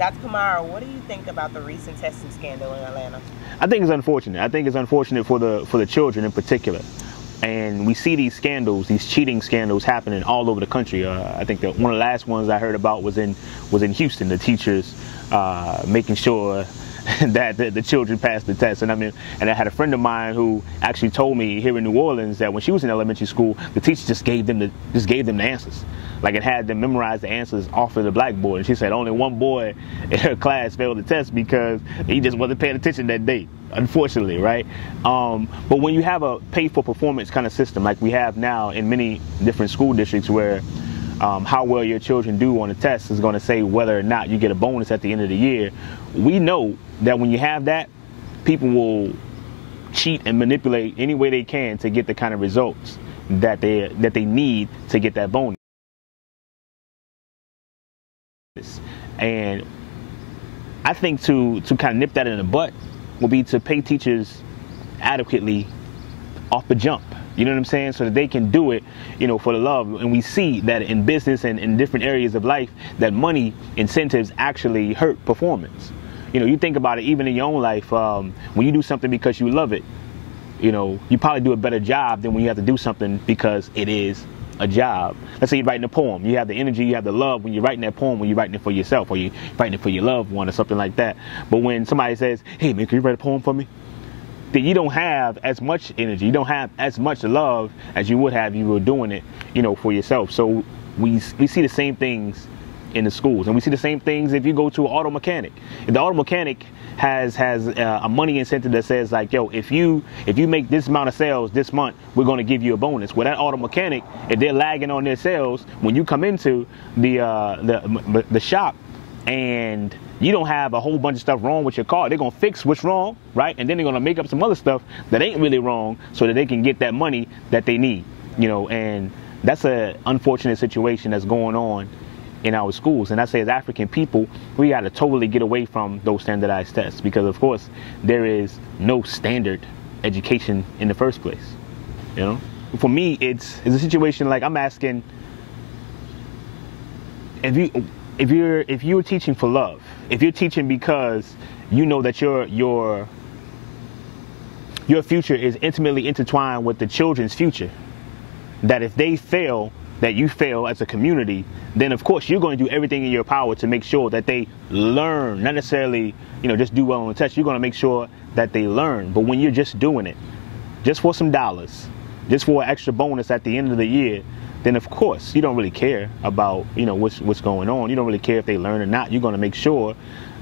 Dr. Kamara, what do you think about the recent testing scandal in Atlanta? I think it's unfortunate. I think it's unfortunate for the children in particular. And we see these scandals, these cheating scandals happening all over the country. I think that one of the last ones I heard about was in Houston, the teachers making sure that the children passed the test. And I had a friend of mine who actually told me here in New Orleans that when she was in elementary school, the teacher just gave them the answers. Like, it had them memorize the answers off of the blackboard. And she said only one boy in her class failed the test because he just wasn't paying attention that day, unfortunately, right? But when you have a pay-for-performance kind of system like we have now in many different school districts where how well your children do on a test is going to say whether or not you get a bonus at the end of the year, we know that when you have that, people will cheat and manipulate any way they can to get the kind of results that they need to get that bonus. And I think to kind of nip that in the butt would be to pay teachers adequately off the jump. You know what I'm saying? So that they can do it, for the love. And we see that in business and in different areas of life that money incentives actually hurt performance. You think about it even in your own life. When you do something because you love it, you probably do a better job than when you have to do something because it is a job. Let's say you're writing a poem. You have the energy, you have the love when you're writing that poem, when you're writing it for yourself or you're writing it for your loved one or something like that. But when somebody says, hey man, can you write a poem for me? Then you don't have as much energy, you don't have as much love as you would have if you were doing it, for yourself. So we see the same things in the schools, and we see the same things if you go to an auto mechanic. If the auto mechanic has a money incentive that says like, yo, if you make this amount of sales this month, we're going to give you a bonus. Well, that auto mechanic, if they're lagging on their sales, when you come into the shop and you don't have a whole bunch of stuff wrong with your car, they're going to fix what's wrong, right? And then they're going to make up some other stuff that ain't really wrong so that they can get that money that they need, and that's an unfortunate situation that's going on in our schools. And I say as African people, we got to totally get away from those standardized tests because, of course, there is no standard education in the first place, For me, it's a situation like I'm asking, if you're teaching for love, if you're teaching because you know that your future is intimately intertwined with the children's future, that if they fail, that you fail as a community, then of course you're going to do everything in your power to make sure that they learn, not necessarily, just do well on the test. You're going to make sure that they learn. But when you're just doing it, just for some dollars, just for an extra bonus at the end of the year, then of course you don't really care about, what's going on. You don't really care if they learn or not. You're going to make sure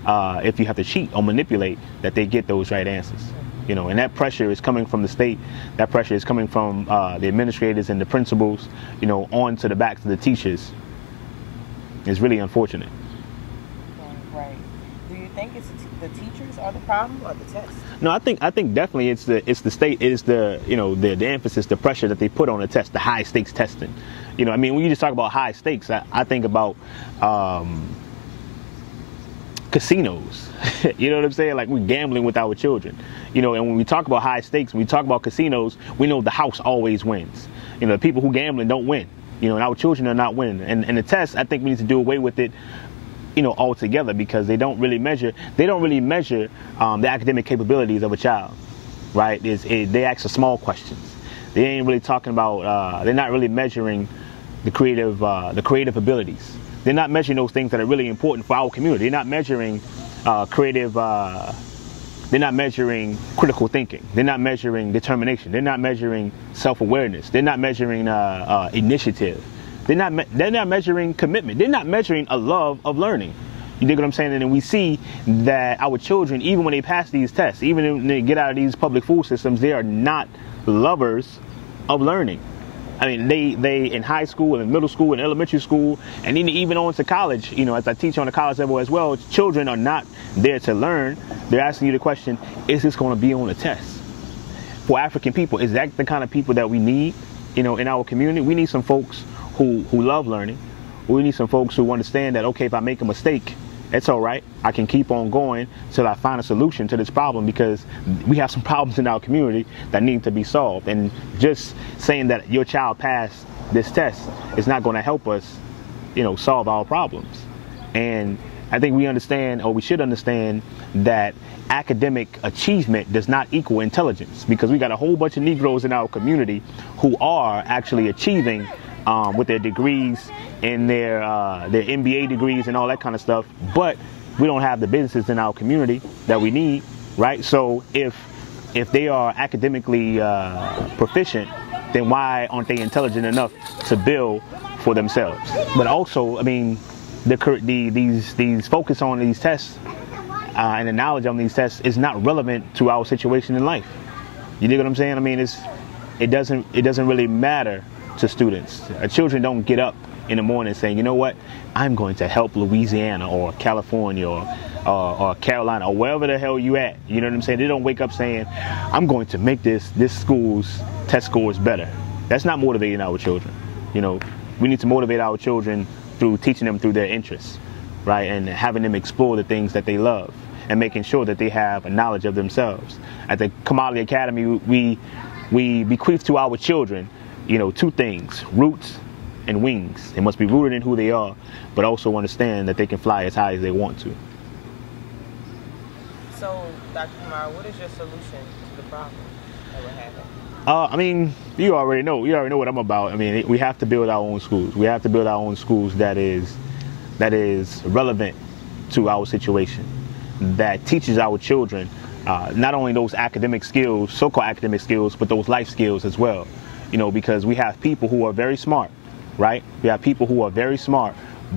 if you have to cheat or manipulate that they get those right answers. And that pressure is coming from the state. That pressure is coming from the administrators and the principals, on to the backs of the teachers. It's really unfortunate. Right. Do you think it's the teachers are the problem or the test? No, I think definitely it's the state. It is the emphasis, the pressure that they put on the test, the high stakes testing. When you just talk about high stakes, I think about casinos. You know what I'm saying? Like, we're gambling with our children. And when we talk about high stakes, when we talk about casinos, we know the house always wins. The people who gambling don't win. And our children are not winning. And the test, I think we need to do away with it, altogether, because they don't really measure the academic capabilities of a child, right? They ask the small questions. They ain't really talking about, they're not really measuring the creative abilities. They're not measuring those things that are really important for our community. They're not measuring they're not measuring critical thinking. They're not measuring determination. They're not measuring self-awareness. They're not measuring initiative. They're not measuring commitment. They're not measuring a love of learning. You dig what I'm saying? And then we see that our children, even when they pass these tests, even when they get out of these public school systems, they are not lovers of learning. I mean, they in high school and middle school and elementary school and even on to college, as I teach on the college level as well, children are not there to learn. They're asking you the question, is this going to be on a test? For African people, is that the kind of people that we need, in our community? We need some folks who love learning. We need some folks who understand that, okay, if I make a mistake, it's all right. I can keep on going till I find a solution to this problem, because we have some problems in our community that need to be solved. And just saying that your child passed this test is not going to help us, solve our problems. And I think we understand, or we should understand, that academic achievement does not equal intelligence, because we got a whole bunch of Negroes in our community who are actually achieving with their degrees and their MBA degrees and all that kind of stuff, but we don't have the businesses in our community that we need, right? So if they are academically proficient, then why aren't they intelligent enough to build for themselves? But also, I mean, these focus on these tests and the knowledge on these tests is not relevant to our situation in life. You dig what I'm saying? I mean, it doesn't really matter to students. Children don't get up in the morning saying, you know what, I'm going to help Louisiana or California or Carolina or wherever the hell you at. You know what I'm saying? They don't wake up saying, I'm going to make this school's test scores better. That's not motivating our children. You know, we need to motivate our children through teaching them through their interests, right? And having them explore the things that they love and making sure that they have a knowledge of themselves. At the Kamali Academy, we bequeath to our children, you know, two things: roots and wings. They must be rooted in who they are, but also understand that they can fly as high as they want to. So, Dr. Kumar, what is your solution to the problem that we're having? I mean, you already know what I'm about. I mean, we have to build our own schools. We have to build our own schools that is relevant to our situation, that teaches our children not only those academic skills, so-called academic skills, but those life skills as well. You know, because we have people who are very smart, right? We have people who are very smart,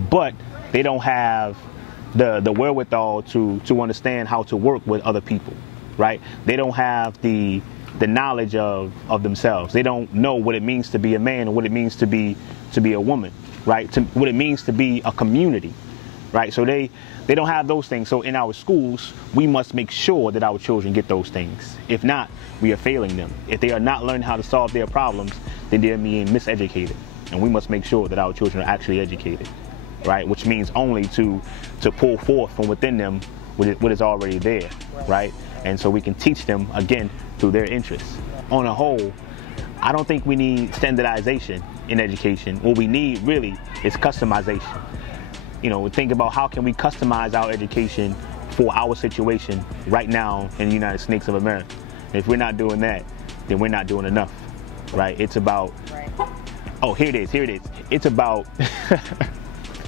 but they don't have the wherewithal to understand how to work with other people, right? They don't have the knowledge of themselves. They don't know what it means to be a man or what it means to be a woman, right? What it means to be a community, right? So they don't have those things. So in our schools, we must make sure that our children get those things. If not, we are failing them. If they are not learning how to solve their problems, then they're being miseducated. And we must make sure that our children are actually educated, right? Which means only to pull forth from within them what is already there, right? And so we can teach them, again, through their interests. On a whole, I don't think we need standardization in education. What we need really is customization. You know, think about how can we customize our education for our situation right now in the United States of America. And if we're not doing that, then we're not doing enough, right? It's about, oh, here it is. It's about,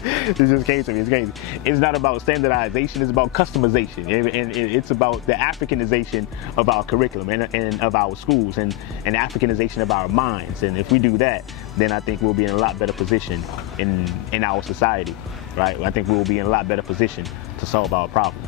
this just came to me, it's crazy. It's not about standardization, it's about customization. And it's about the Africanization of our curriculum and of our schools and Africanization of our minds. And if we do that, then I think we'll be in a lot better position in our society, right? I think we'll be in a lot better position to solve our problems.